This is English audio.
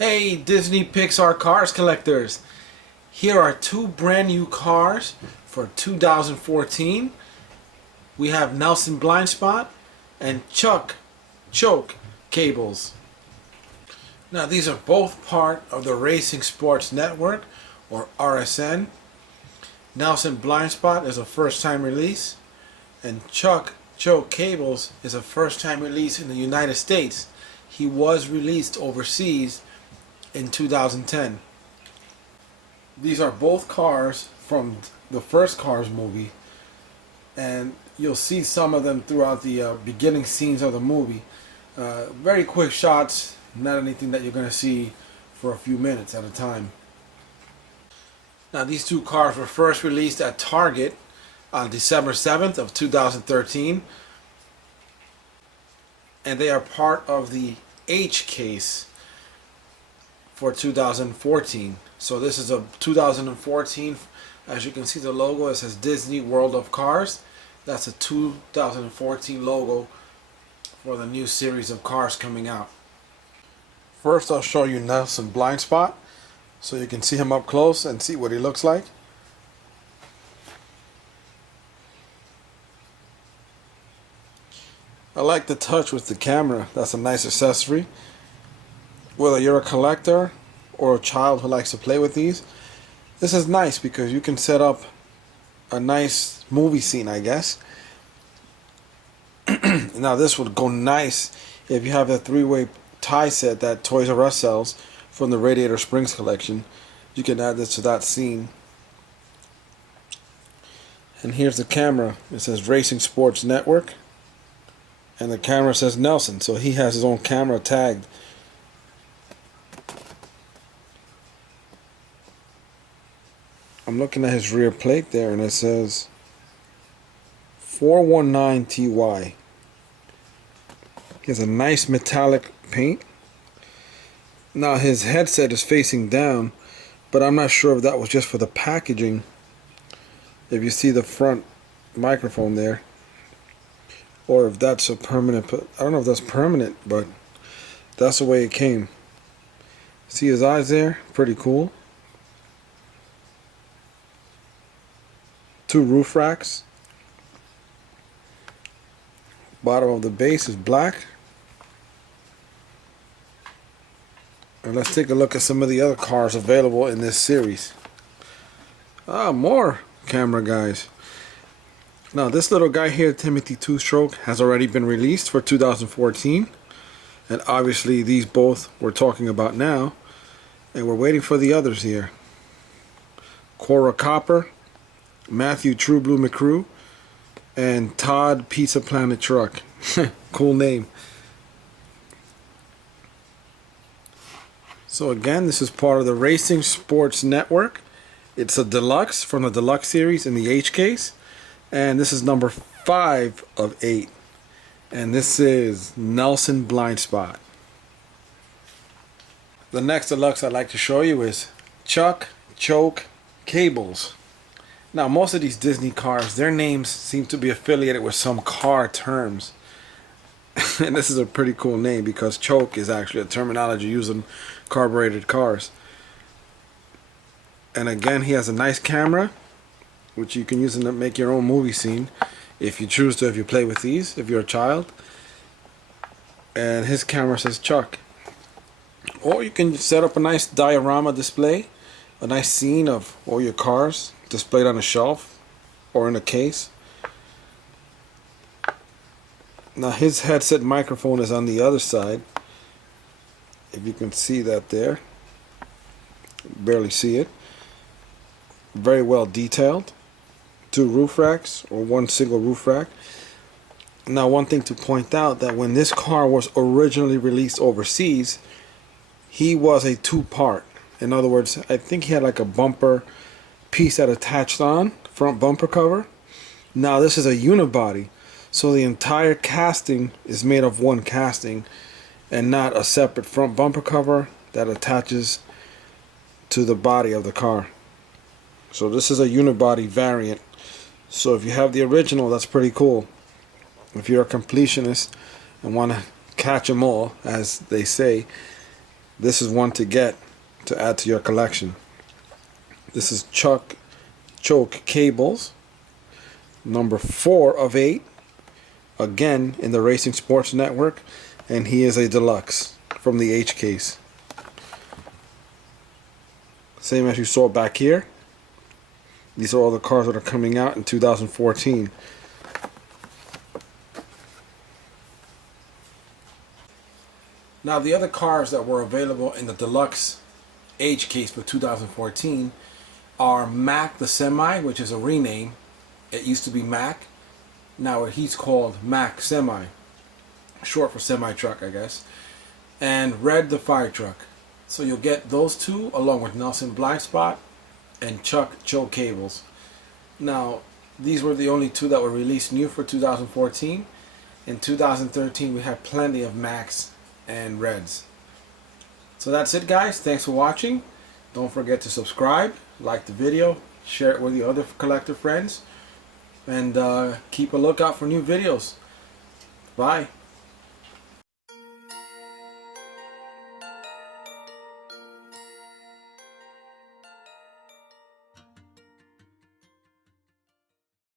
Hey Disney Pixar cars collectors, here are two brand new cars for 2014. We have Nelson BLINDSPOT and Chuck Choke cables. Now these are both part of the Racing Sports Network, or RSN. Nelson BLINDSPOT is a first time release, and Chuck Choke cables is a first time release in the United States. He was released overseas in 2010. These are both cars from the first Cars movie, and you'll see some of them throughout the beginning scenes of the movie. Very quick shots, not anything that you're going to see for a few minutes at a time. Now these two cars were first released at Target on December 7th of 2013, and they are part of the H case for 2014. So this is a 2014. As you can see, the logo, it says Disney World of Cars. That's a 2014 logo for the new series of cars coming out. First I'll show you Nelson BLINDSPOT so you can see him up close and see what he looks like. I like the touch with the camera. That's a nice accessory. Whether you're a collector or a child who likes to play with these, this is nice because you can set up a nice movie scene, I guess. Now this would go nice if you have a three-way tie set that Toys R Us sells from the Radiator Springs collection. You can add this to that scene. And here's the camera. It says Racing Sports Network, and the camera says Nelson, so he has his own camera tagged. I'm looking at his rear plate there, and it says 419TY. He has a nice metallic paint. Now his headset is facing down, but I'm not sure if that was just for the packaging. If you see the front microphone there, or if that's a permanent, I don't know if that's permanent, but that's the way it came. See his eyes there? Pretty cool. Two roof racks. Bottom of the base is black. And let's take a look at some of the other cars available in this series. More camera guys. Now this little guy here, Timothy Two-Stroke, has already been released for 2014. And obviously these both we're talking about now. And we're waiting for the others here. Cora Copper, Matthew True Blue McCrew, and Todd Pizza Planet Truck. Cool name. So again, this is part of the Racing Sports Network. It's a deluxe from the Deluxe series in the H case. And this is number 5 of 8. And this is Nelson BLINDSPOT. The next deluxe I'd like to show you is Chuck Choke cables. Now most of these Disney cars, their names seem to be affiliated with some car terms. And this is a pretty cool name because choke is actually a terminology used in carbureted cars. And again, he has a nice camera, which you can use to make your own movie scene if you choose to, if you play with these, if you're a child. And his camera says Chuck. Or you can set up a nice diorama display, a nice scene of all your cars displayed on a shelf or in a case. Now his headset microphone is on the other side, if you can see that there. Barely see it. Very well detailed. 2 roof racks, or 1 single roof rack. Now one thing to point out, that when this car was originally released overseas, he was a 2-part. In other words, I think he had like a bumper piece that attached on, front bumper cover. Now this is a unibody, so the entire casting is made of one casting and not a separate front bumper cover that attaches to the body of the car. So this is a unibody variant. So if you have the original, that's pretty cool. If you're a completionist and want to catch them all, as they say, this is one to get to add to your collection. This is choke cables, number 4 of 8, again in the Racing Sports Network, and he is a deluxe from the H case. Same as you saw back here. These are all the cars that are coming out in 2014. Now the other cars that were available in the Deluxe H case for 2014 are MACK the Semi, which is a rename. It used to be MACK. Now he's called MACK Semi, short for semi-truck, I guess. And Red the FIRETRUCK. So you'll get those two along with Nelson BLINDSPOT and Chuck choke cables. Now these were the only two that were released new for 2014. In 2013 we had plenty of MACKs and Reds. So that's it, guys. Thanks for watching. Don't forget to subscribe, like the video, share it with your other collector friends, and keep a lookout for new videos. Bye.